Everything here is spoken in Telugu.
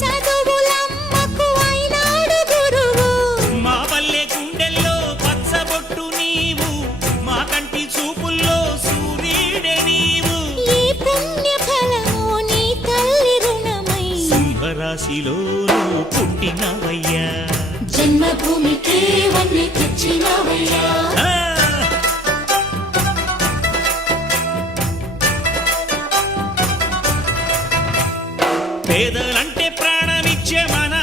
చదువులమ్మకు అయినాడు గురువు. మా పల్లె గుండెల్లో పచ్చబొట్టు నీవు, మా కంటి చూపుల్లో సూర్యుడే నీవు. ఈ పుణ్య ఫలము నీ తల్లి రుణమై సింహరాశిలో నువ్వు పుట్టినవయ్యా. జన్మభూమికి వన్నె తెచ్చినవయ్యా. పేదలంటే ప్రాణమిచ్చే మన